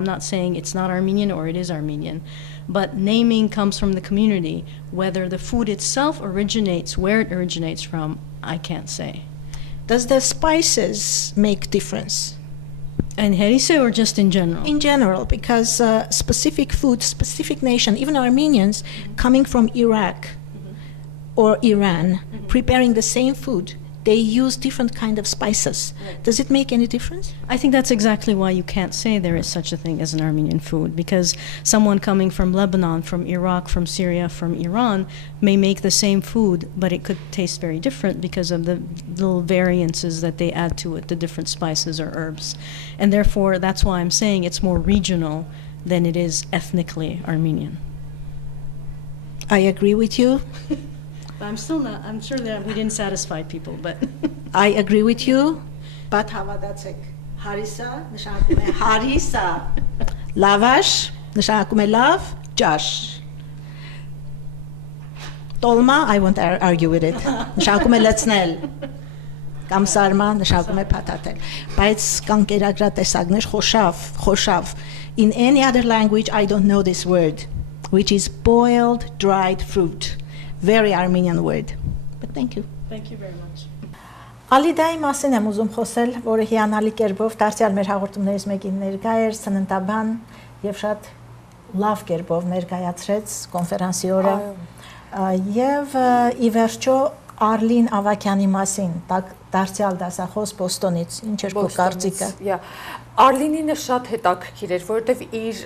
I'm not saying it's not Armenian or it is Armenian, but naming comes from the community. Whether the food itself originates, where it originates from, I can't say. Does the spices make difference? And herise or just in general? In general, because specific food, specific nation, even Armenians coming from Iraq or Iran, preparing the same food, they use different kind of spices. Right. Does it make any difference? I think that's exactly why you can't say there is such a thing as an Armenian food, because someone coming from Lebanon, from Iraq, from Syria, from Iran may make the same food, but it could taste very different because of the little variances that they add to it, the different spices or herbs. And therefore, that's why I'm saying it's more regional than it is ethnically Armenian. I agree with you. I'm still not, I'm sure that we didn't satisfy people, but I agree with you, but հավատացեք, հարիսա նշանակում է հարիսա, լավաշ նշանակում է լավ, ջաշ. Տոլմա, I won't argue with it, նշանակում է լցնել, կամ սարմա նշանակում է փաթաթել, բայց կան կերակրատեսակներ խոշավ. In any other language I don't know this word, which is boiled dried fruit. Very Armenian word. But thank you. Thank you very much. Ալիդայի մասին եմ ուզում խոսել, որը հիանալի կերպով դարձյալ մեր հաղորդումներից մեկին ներկա էր, սննդաբան եւ շատ լավ կերպով ներկայացրեց կոնֆերանսի օրը։ Եվ ի վերջո Արլին Ավակյանի մասին, դարձյալ դասախոս Բոստոնից, ինչ էր քո կարծիքը։ Արլինինը շատ հետաքրքիր էր, որովհետեւ իր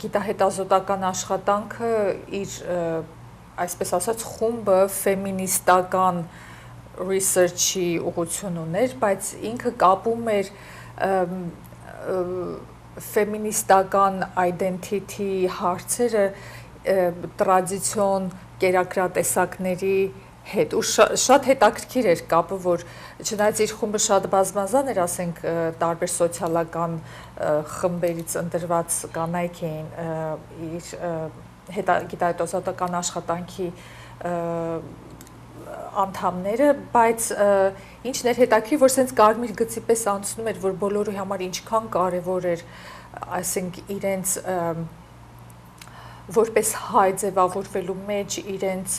գիտահետազոտական աշխատանքը, իր այսպես ասած խումբը ֆեմինիստական research-ի ուղղություն ուներ, բայց ինքը կապում էր ֆեմինիստական identity հարցերը տրադիցիոն կերակրատեսակների հետ ու շատ հետաքրքիր էր կապը, որ չնայած իր խումբը շատ բազմազան էր, ասենք տարբեր սոցիալական խմբերից ընտրված կանայք էին իր գիտահետազոտական աշխատանքի անդամները, բայց ինչն էր հետաքրքիր, որ սենց կարմիր գծի պես անցնում էր, որ բոլորի համար ինչքան կարևոր էր, այսինք իրենց որպես հայ ձևավորվելու մեջ իրենց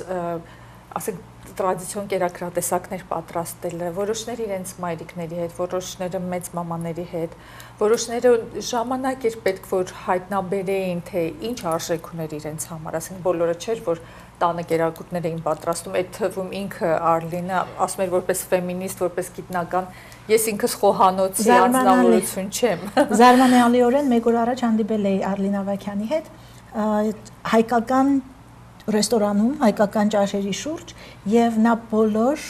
ասենք տրադիցիոն կերակրատեսակներ պատրաստելը, որոշները իրենց մայրիկների հետ, որոշները մեծ մամաների հետ, որոշները ժամանակ էր պետք, որ հայտնաբերեին, թե ինչ արժեք ուներ իրենց համար, ասենք բոլորը չէր, որ տանը կերակուրներ էին պատրաստում, այդ թվում ինքը Արլինը ասում էր որպես ֆեմինիստ, որպես գիտնական, ես ինքս խոհանոցի անձնավորություն չեմ։ Զարմանալիորեն մեկ օր առաջ հանդիպել էի Արլին Ավակյանի հետ, հայկական ռեստորանում, հայկական ճաշերի շուրջ, եւ նա բոլոր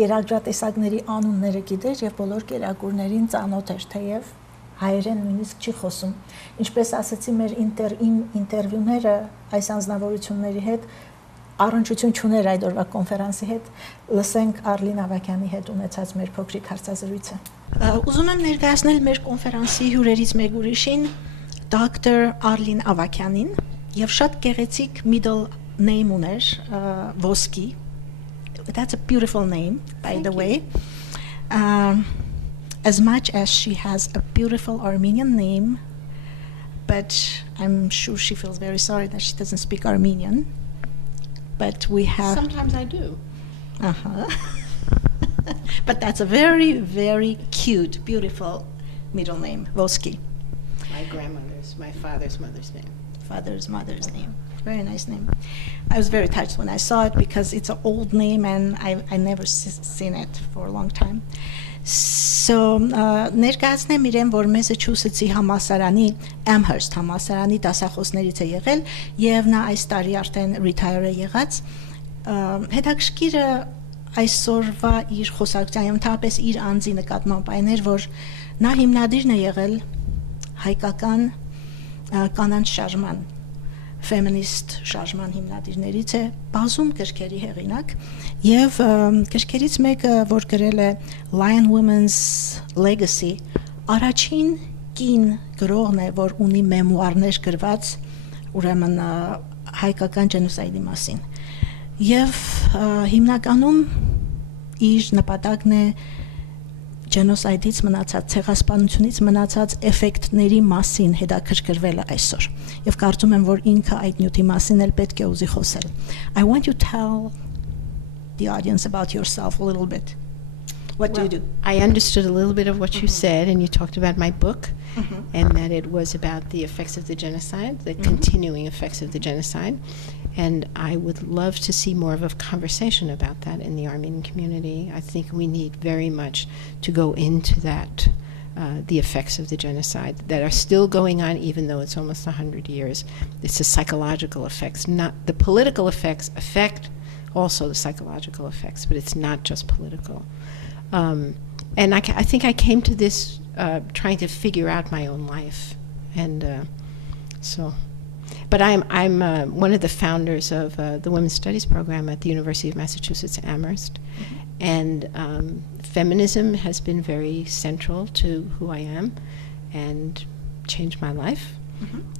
կերակրատեսակների անունները գիտեր եւ բոլոր կերակուրներին ծանոթ էր, թեև հայերեն նույնիսկ չի խոսում։ Ինչպես ասացի, մեր ինտերվյուները այս անձնավորությունների հետ առնչություն չուներ այդ օրվա կոնֆերանսի հետ, լսենք Արլին Ավակյանի հետ ունեցած մեր փոքրիկ հարցազրույցը։ Ուզում եմ ներկայացնել մեր կոնֆերանսի հյուրերից մեկ ուրիշին, Dr. Արլին Ավակյանին, եւ շատ գեղեցիկ middle name ուներ, Ոսկի. That's a beautiful name, by the way. As much as she has a beautiful Armenian name, but I'm sure she feels very sorry that she doesn't speak Armenian. But we have... Sometimes I do. But that's a very, very cute, beautiful middle name, Ոսկի. My father's mother's name. Father's mother's name. Very nice name. I was very touched when I saw it because it's an old name and I never seen it for a long time. So ներկայացնեմ իրեն, որ Massachusetts-ի համալսարանի Amherst համալսարանի դասախոսներից է եղել եւ նա այս տարի արդեն retire է եղած։ Հետաքրքիրը այսօրվա իր խոսակցության ընդհանրապես իր անձի նկատմամբ այն էր, որ նա հիմնադիրն է եղել հայկական կանանց շարժման feminist շարժման հիմնադիրներից է, բազում գրքերի հեղինակ եւ գրքերից մեկը, որ գրել է Lion Women's Legacy, առաջին կին գրողն է, որ ունի մեմուարներ գրված, ուրեմն հայկական ջենոսայդի մասին։ Եվ հիմնականում իր նպատակն է genocide-ից մնացած, ցեղասպանությունից մնացած էֆեկտների մասին հետաքրքրվել է այսօր։ Եվ կարծում եմ, որ ինքը այդ նյութի մասին էլ պետք է ուզի խոսել։ I want you to tell the audience about yourself a little bit. What do you do? I understood a little bit of what you said, and you talked about my book, and that it was about the effects of the genocide, the continuing effects of the genocide. And I would love to see more of a conversation about that in the Armenian community. I think we need very much to go into that, the effects of the genocide that are still going on, even though it's almost 100 years. It's the psychological effects, not the political effects affect also the psychological effects, but it's not just political. And I think I came to this trying to figure out my own life, and so. But I'm one of the founders of the Women's Studies program at the University of Massachusetts Amherst, and feminism has been very central to who I am, and changed my life.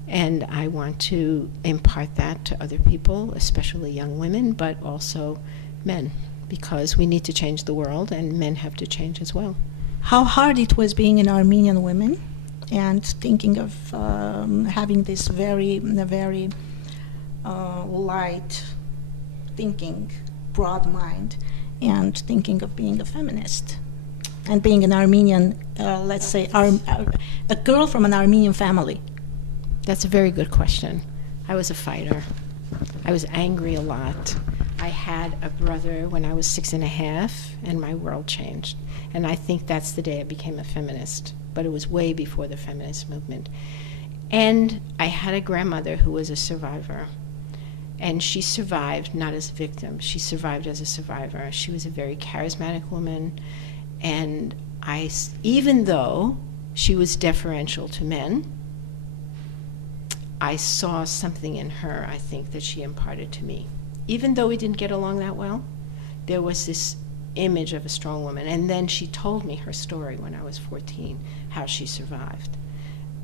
And I want to impart that to other people, especially young women, but also men, because we need to change the world, and men have to change as well. How hard it was being an Armenian woman and thinking of having this very light thinking, broad mind, and thinking of being a feminist and being an Armenian, let's say, a girl from an Armenian family. That's a very good question. I was a fighter. I was angry a lot. I had a brother when I was 6.5, and my world changed. And I think that's the day I became a feminist, but it was way before the feminist movement. And I had a grandmother who was a survivor, and she survived not as a victim, she survived as a survivor. She was a very charismatic woman, and even though she was deferential to men, I saw something in her, I think, that she imparted to me. Even though we didn't get along that well, there was this image of a strong woman. And then she told me her story when I was 14, how she survived.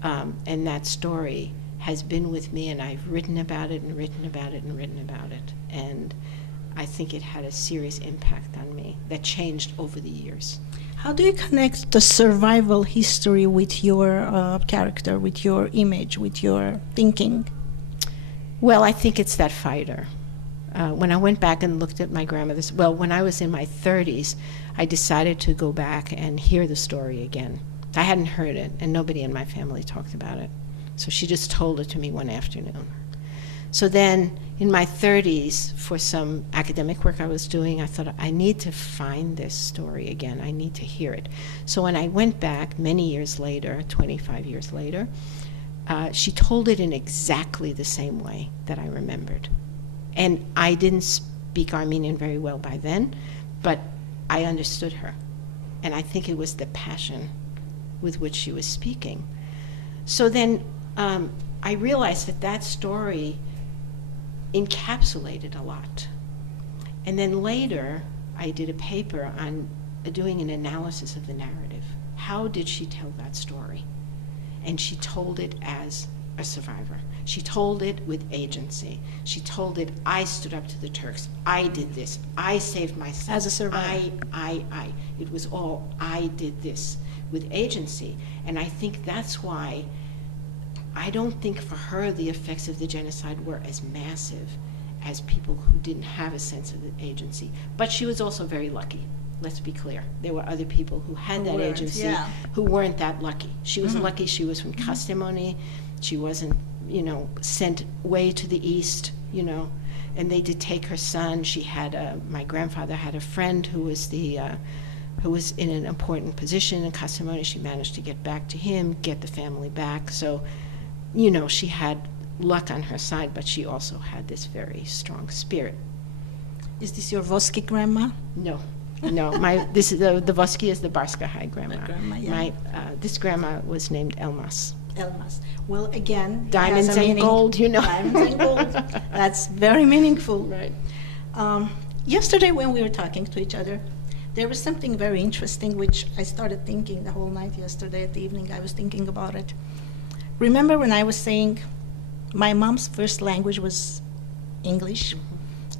And that story has been with me, and I've written about it and written about it and written about it. And I think it had a serious impact on me that changed over the years. How do you connect the survival history with your character, with your image, with your thinking? Well, I think it's that fighter. When I went back and looked at my grandmother's, well, when I was in my 30s, I decided to go back and hear the story again. I hadn't heard it, and nobody in my family talked about it. So she just told it to me one afternoon. So then, in my 30s, for some academic work I was doing, I thought, I need to find this story again. I need to hear it. So when I went back many years later, 25 years later, she told it in exactly the same way that I remembered. And I didn't speak Armenian very well by then, but I understood her. And I think it was the passion with which she was speaking. So then I realized that story encapsulated a lot. And then later, I did a paper on doing an analysis of the narrative. How did she tell that story? And she told it as a survivor. She told it with agency. She told it, I stood up to the Turks. I did this. I saved myself. As a survivor. I. It was all, I did this with agency. And I think that's why I don't think for her the effects of the genocide were as massive as people who didn't have a sense of the agency. But she was also very lucky. Let's be clear. There were other people who had that agency who weren't that lucky. She was lucky she was from Kastamoni. She wasn't, sent way to the east, and they did take her son. She had my grandfather had a friend who was who was in an important position in Kastamoni. She managed to get back to him, get the family back. So, she had luck on her side, but she also had this very strong spirit. Is this your Voski grandma? No. This is the Voski is the Barska High grandma. This grandma was named Elmas. Elmas. Well, again, diamonds and gold, Diamonds and gold. That's very meaningful. Right. Yesterday, when we were talking to each other, there was something very interesting which I started thinking the whole night yesterday at the evening. I was thinking about it. Remember when I was saying my mom's first language was English?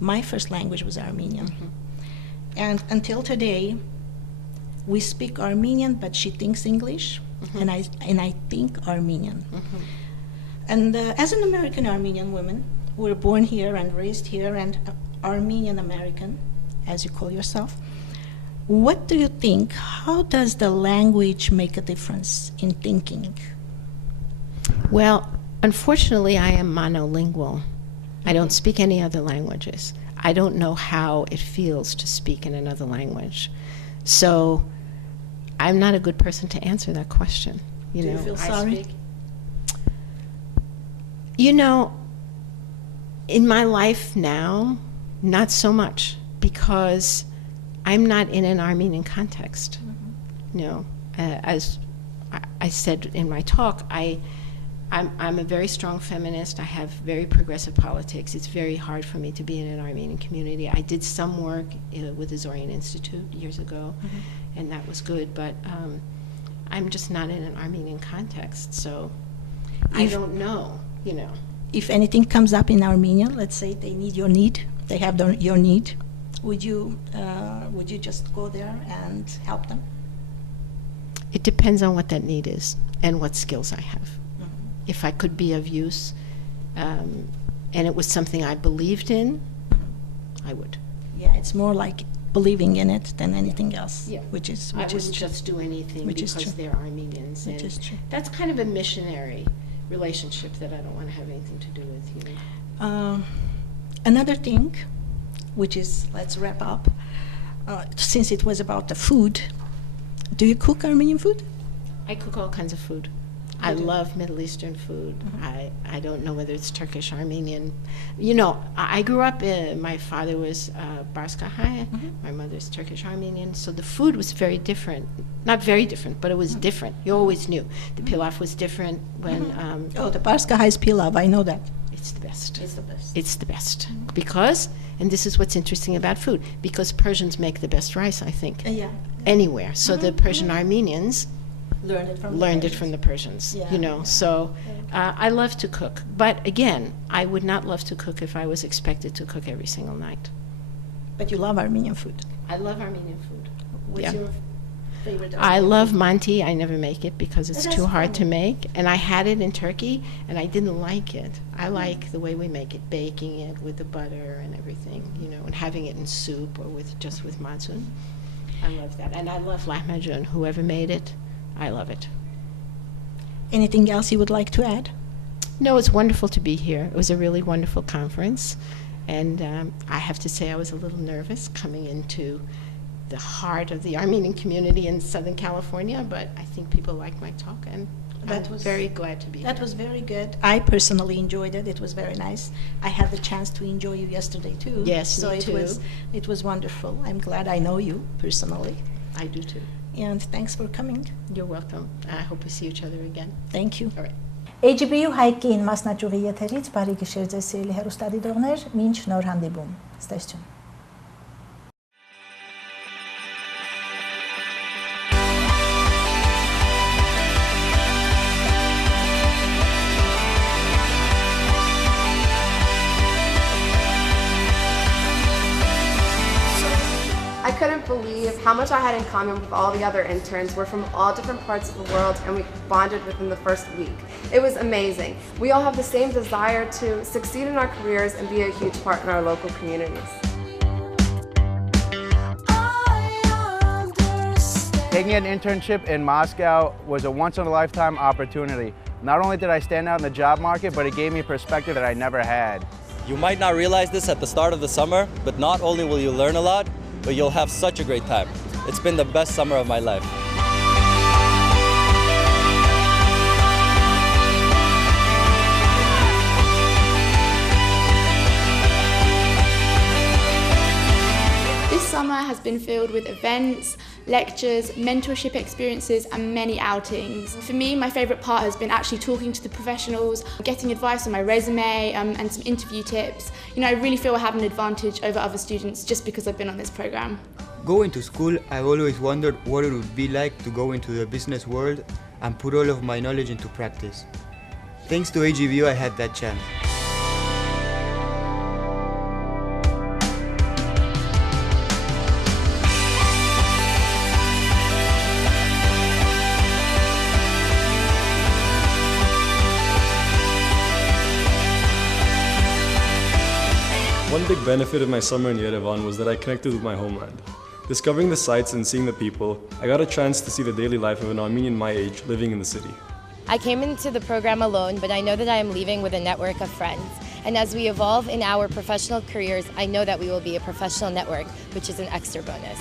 My first language was Armenian. And until today, we speak Armenian, but she thinks English, and I think Armenian. And as an American Armenian woman, we're born here and raised here, and Armenian American, as you call yourself. What do you think? How does the language make a difference in thinking? Well, unfortunately, I am monolingual. I don't speak any other languages. I don't know how it feels to speak in another language. So I'm not a good person to answer that question. Do you feel sorry? You know, in my life now, not so much, because I'm not in an Armenian context. As I said in my talk, I'm a very strong feminist. I have very progressive politics. It's very hard for me to be in an Armenian community. I did some work with the Zorian Institute years ago, and that was good, but I'm just not in an Armenian context, so I don't know, If anything comes up in Armenia, let's say they need your need, they have your need, would you just go there and help them? It depends on what that need is and what skills I have. If I could be of use, and it was something I believed in, I would. Yeah, it's more like believing in it than anything else. Yeah. which is I wouldn't true. just do anything Which is because true. they're Armenians. Which and is true. That's kind of a missionary relationship that I don't want to have anything to do with. Another thing, which is, let's wrap up, since it was about the food, do you cook Armenian food? I cook all kinds of food. I love Middle Eastern food. I don't know whether it's Turkish, Armenian. I grew up, my father was Barskahai, my mother's Turkish, Armenian, so the food was very different. Not very different, but it was different. You always knew. The pilaf was different when... The Barskahai's pilav, I know that. It's the best. It's the best. It's the best. Because, and this is what's interesting about food, because Persians make the best rice, I think, anywhere. So the Persian Armenians learned it from the Persians, So I love to cook. But again, I would not love to cook if I was expected to cook every single night. But you love Armenian food. I love Armenian food. What's your favorite I Armenian love food? manti. I never make it because it's That's too hard to funny. make. And I had it in Turkey, and I didn't like it. I like the way we make it, baking it with the butter and everything, and having it in soup or just with matsun. I love that. And I love lahmacun. Whoever made it, I love it. Anything else you would like to add? No, it's wonderful to be here. It was a really wonderful conference. And I have to say I was a little nervous coming into the heart of the Armenian community in Southern California, but I think people liked my talk, and I'm very glad to be here. That was very good. I personally enjoyed it. It was very nice. I had the chance to enjoy you yesterday too. Yes, so me too. It was wonderful. I'm glad I know you personally. I do too. And thanks for coming. You're welcome. I hope we see each other again. Thank you. All right. AGBU հայկին մասնաճյուղի եթերից բարի գիշեր ձեզ սիրելի հեռուստադիտողներ, մինչ նոր հանդիպում։ Ստեսություն։ I couldn't believe how much I had in common with all the other interns. We're from all different parts of the world and we bonded within the first week. It was amazing. We all have the same desire to succeed in our careers and be a huge part in our local communities. Taking an internship in Moscow was a once-in-a-lifetime opportunity. Not only did I stand out in the job market, but it gave me a perspective that I never had. You might not realize this at the start of the summer, but not only will you learn a lot, but you'll have such a great time. It's been the best summer of my life. This summer has been filled with events, lectures, mentorship experiences and many outings. For me, my favourite part has been actually talking to the professionals, getting advice on my resume and some interview tips. I really feel I have an advantage over other students just because I've been on this programme. Going to school, I've always wondered what it would be like to go into the business world and put all of my knowledge into practice. Thanks to AGBU, I had that chance. One big benefit of my summer in Yerevan was that I connected with my homeland. Discovering the sights and seeing the people, I got a chance to see the daily life of an Armenian my age living in the city. I came into the program alone, but I know that I am leaving with a network of friends. And as we evolve in our professional careers, I know that we will be a professional network, which is an extra bonus.